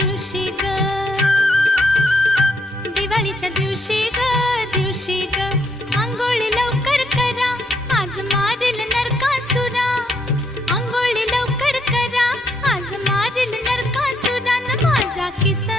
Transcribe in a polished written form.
दिवशी ग, दिवाळीच्या दिवशी ग आंघोळी लवकर करा, आज मारील नरकासुरा. आंघोळी लवकर करा, आज मारील नरकासुरा. न माझा किसन